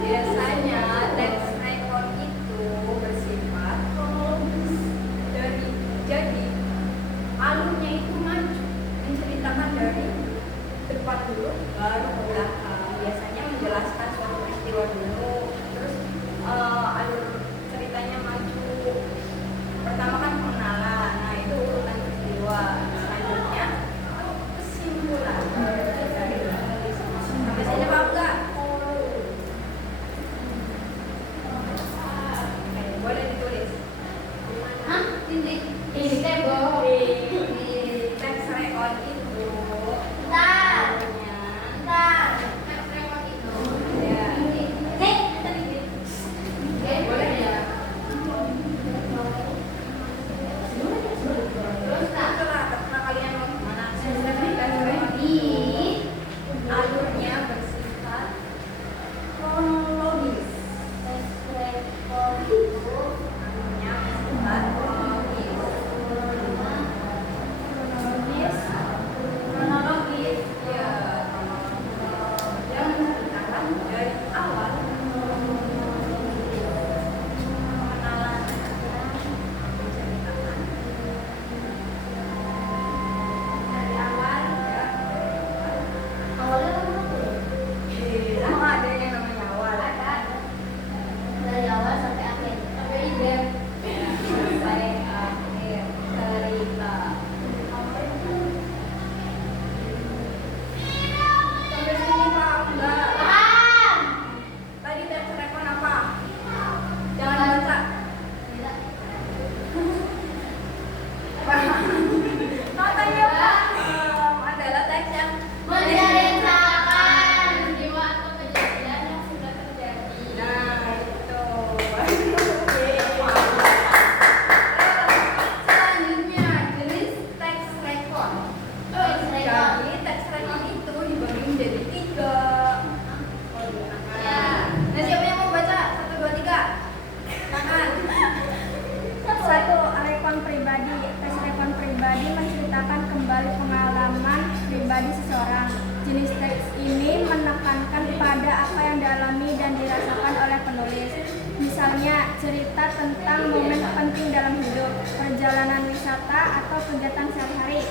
Biasanya teks rekon itu bersifat kronologis. Jadi alurnya itu maju, menceritakan dari depan dulu baru ke belakang. Biasanya menjelaskan suatu peristiwa dulu, terus alur ceritanya maju. Pertama kan pengenalan, nah itu urutan peristiwa. Selanjutnya kesimpulan dari sampai sini paham nggak? Boleh ditulis. Hah? Ini tembok. Di teks rekon itu Bentar. alurnya Bentar. Teks rekon itu. ya. Boleh ya. Terus tak? Terserah kalian mau gimana. Teks rekon Ini. alurnya bersifat kronologis. Teks rekon itu. Alurnya bersifat kronologis. Kronologis. Kronologis. Ya, yang menceritakan dari awal pengenalan, menceritakan dari awal ya. Awalnya apa tuh? Sama ada yang namanya awal. Ada. Dari awal sampai akhir. Sampai idem. Sampai akhir cerita. Sampai sini paham nggak? Paham. Tadi teks rekon apa? Jangan baca. Tidak. Katanya paham adalah teks yang Menceritakan peristiwa atau kejadian yang sudah terjadi. nah itu. Selanjutnya jenis teks rekon. Teks rekon. Jadi teks rekon itu dibagi menjadi 3. Ya. Nah siapa yang mau baca? 1, 2, 3. Tangan. 1. Rekon pribadi. Tes rekon pribadi menceritakan kembali pengalaman pribadi seseorang. Jenis teks ini menekankan pada apa yang dialami dan dirasakan oleh penulis. Misalnya, cerita tentang momen penting dalam hidup, perjalanan wisata, atau kegiatan sehari-hari.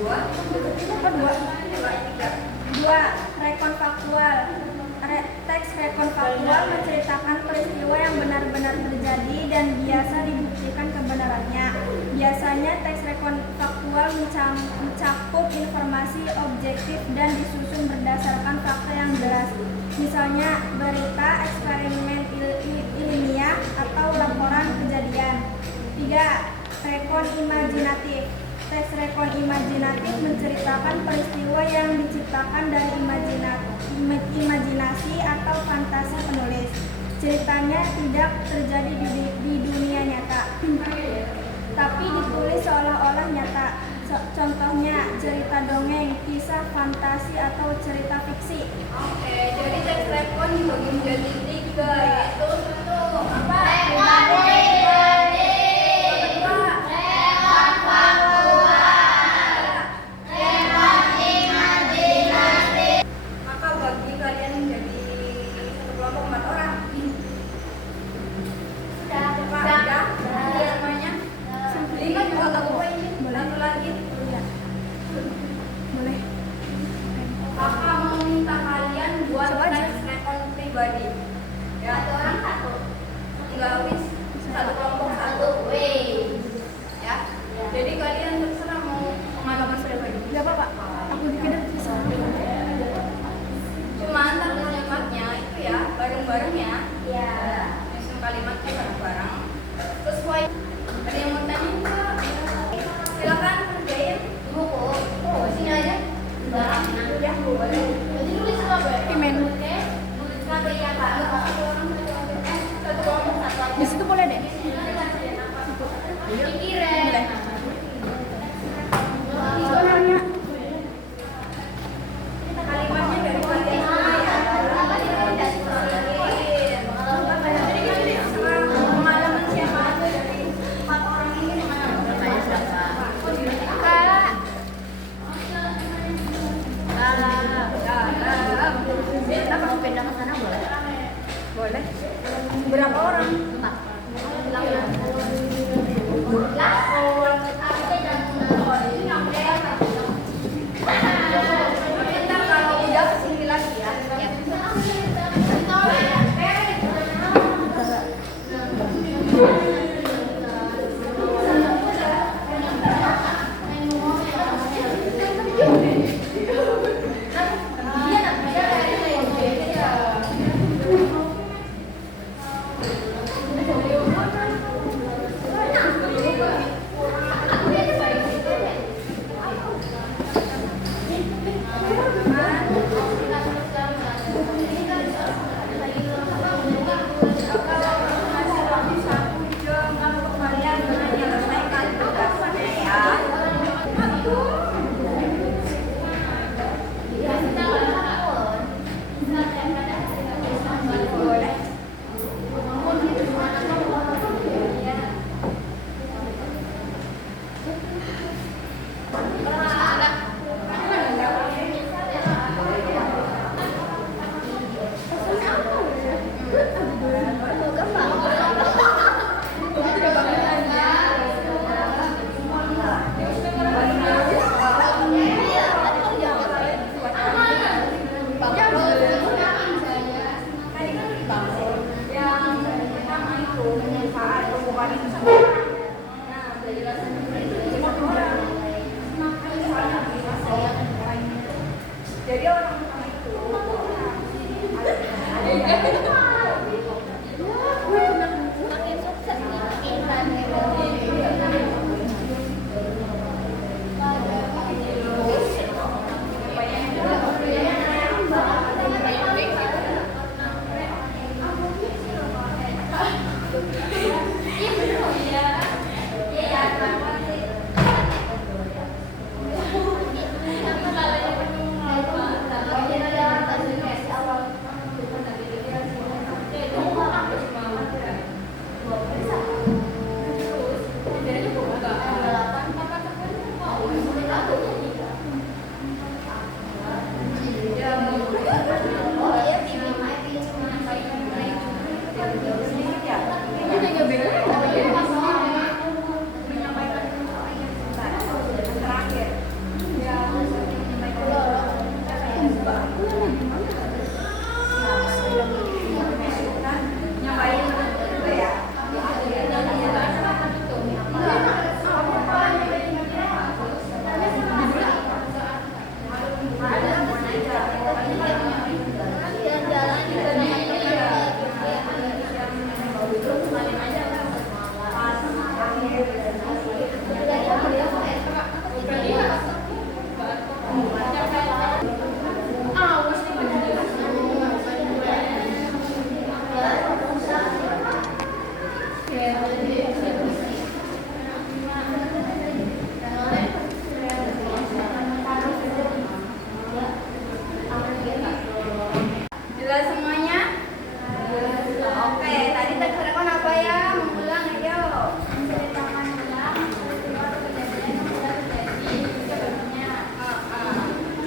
2. Apa 2? 2. Rekon faktual. Teks rekon faktual menceritakan peristiwa yang benar-benar terjadi dan biasa dibuktikan kebenarannya. Biasanya teks rekon faktual mencakup informasi objektif dan disusun berdasarkan fakta yang jelas. Misalnya berita, eksperimen ilmiah, atau laporan kejadian. 3. Rekon imajinatif. Teks rekon imajinatif menceritakan peristiwa yang diciptakan dari imajinasi atau fantasi penulis. Ceritanya tidak terjadi di dunia nyata, tapi ditulis seolah-olah nyata. Contohnya cerita dongeng, kisah fantasi, atau cerita fiksi. Oke, jadi teks rekon dibagi menjadi 3, yaitu 1 apa? Rekon pribadi. Kedua, Rekon faktual. Rekon imajinasi. maka bagi kalian menjadi satu kelompok 4 orang. Sudah. Pak, Sudah. udah semuanya. 5 juga tak apa ini. Satu lagi. Ya. Boleh. Kakak mau minta kalian buat Coba aja. teks rekon pribadi. Ya, Satu orang satu.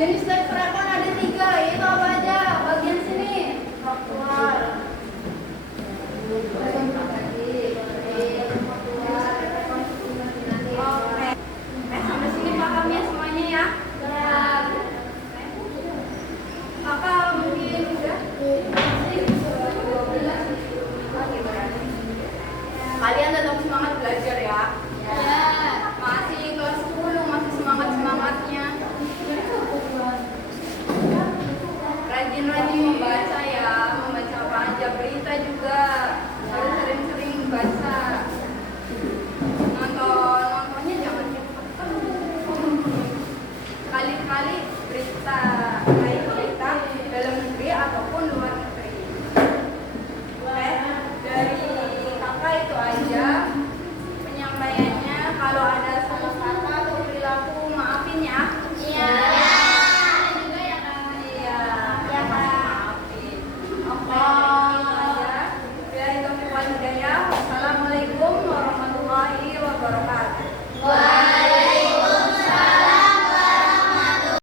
Jenis